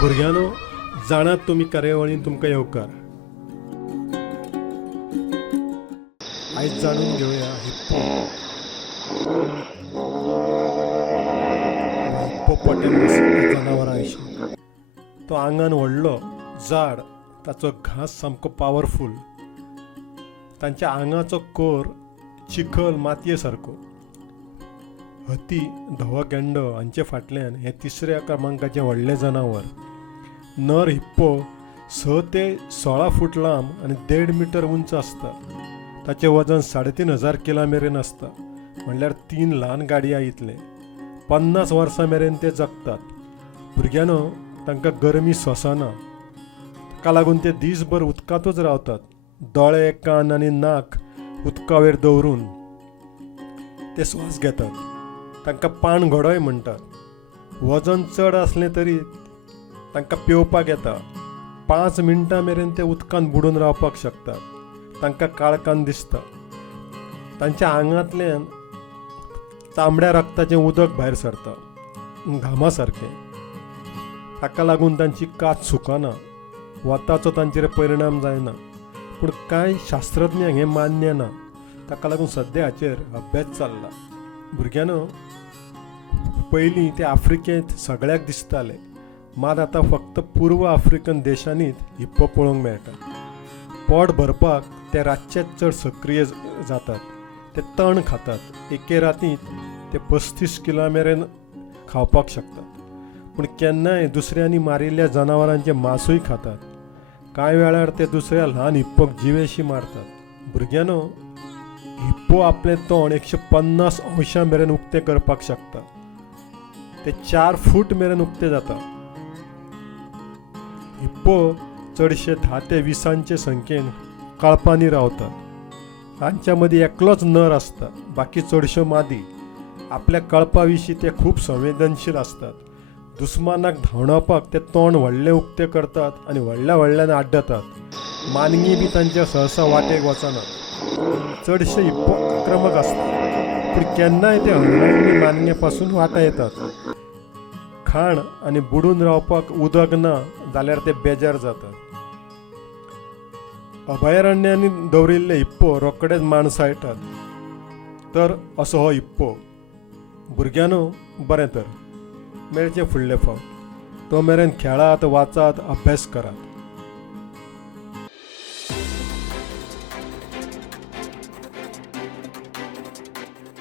भुरग्यानो, जाणात तुम्ही कार्यावळीन तुमकां येवकार. आयज जाणून घेवया हिप्पोपोटेमस जनावरांशी. तो आंगान व्हडलो, जाड, ताचो घास सामको पावरफूल. तांच्या आंगाचो कोर चिखल मातये सारको. हत्ती, धवो गेंडो हांचे फाटल्यान हें तिसऱ्या क्रमांकाचें व्हडलें जनावर. नर हिप्पो 6 ते 16 फूट लांब आनी 1.5 मीटर उंच आसता. ताचें वजन 3500 किलो मेरेन आसता, म्हणल्यार 3 ल्हान गाडयां इतलें. 50 वर्सां मेरेन ते जगतात. भुरग्यानो, तांकां गरमी सोंसना, ताका लागून ते दीसभर उदकांतूच रावतात. दोळे, कान आनी नाक उदका वयर दवरून ते स्वास घेतात. तांकां पाणघोडोय म्हणटात. वजन चड आसलें तरी तांकां पेंवपाक येता. 5 मिनटां मेरेन ते उदकांत बुडून रावपाक शकतात. तांकां काळखान दिसता. तांच्या आंगांतल्यान तांबड्या रक्ताचें उदक भायर सरता, घामा सारकें. ताका लागून तांची कात सुकना, वताचो तांचेर परिणाम जायना. पूण कांय शास्त्रज्ञांक हें मान्य ना. ताका लागून सद्या हाचेर अभ्यास चल्ला. भुरग्यानो, पयलीं ते आफ्रिकेंत सगळ्याक दिसताले, मात आतां फक्त पूर्व आफ्रिकन देशांनीच हिप्पो पळोवंक मेळटा. पोट भरपाक ते रातचे चड सक्रिय जातात. ते तण खातात. एके रातींत ते 35 किलो मेरेन खावपाक शकतात. पूण केन्नाय दुसऱ्यांनी मारिल्ल्या जनावरांचें मांसूय खातात. कांय वेळार ते दुसऱ्या ल्हान हिप्पोक जिवेशी मारतात. भुरग्यानो, हिप्पो आपलें तोंड 150 अंशां मेरेन उक्तें करपाक शकता. ते 4 फूट मेरेन उक्तें जाता. हिप्पो चडशे 10 ते 20 संख्येन कळपांनी रावतात. तांच्या मदीं एकलोच नर आसता, बाकी चडश्यो मादी. आपल्या कळपा विशीं ते खूब संवेदनशील आसतात. दुस्मानाक धांवडावपाक ते तोंड व्हडलें उक्तें करतात आनी व्हडल्यान आड्डतात. मानगी बी तांच्या सहसा वाटेक वचनात. चडशे हिप्पो आक्रमक आसतात, पूण केन्नाय ते हळुहळू मानगे पासून वाटा येतात. खाण आनी बुडून रावपाक उदक ना जाल्यार ते बेजार जातात. अभयारण्यांनी दवरिल्ले हिप्पो रोखडेच माणसाळटात. तर असो हो हिप्पो. भुरग्यानो, बरें तर मेळचें फुडले फावट. तो मेरेन खेळात, वाचात, अभ्यास करात.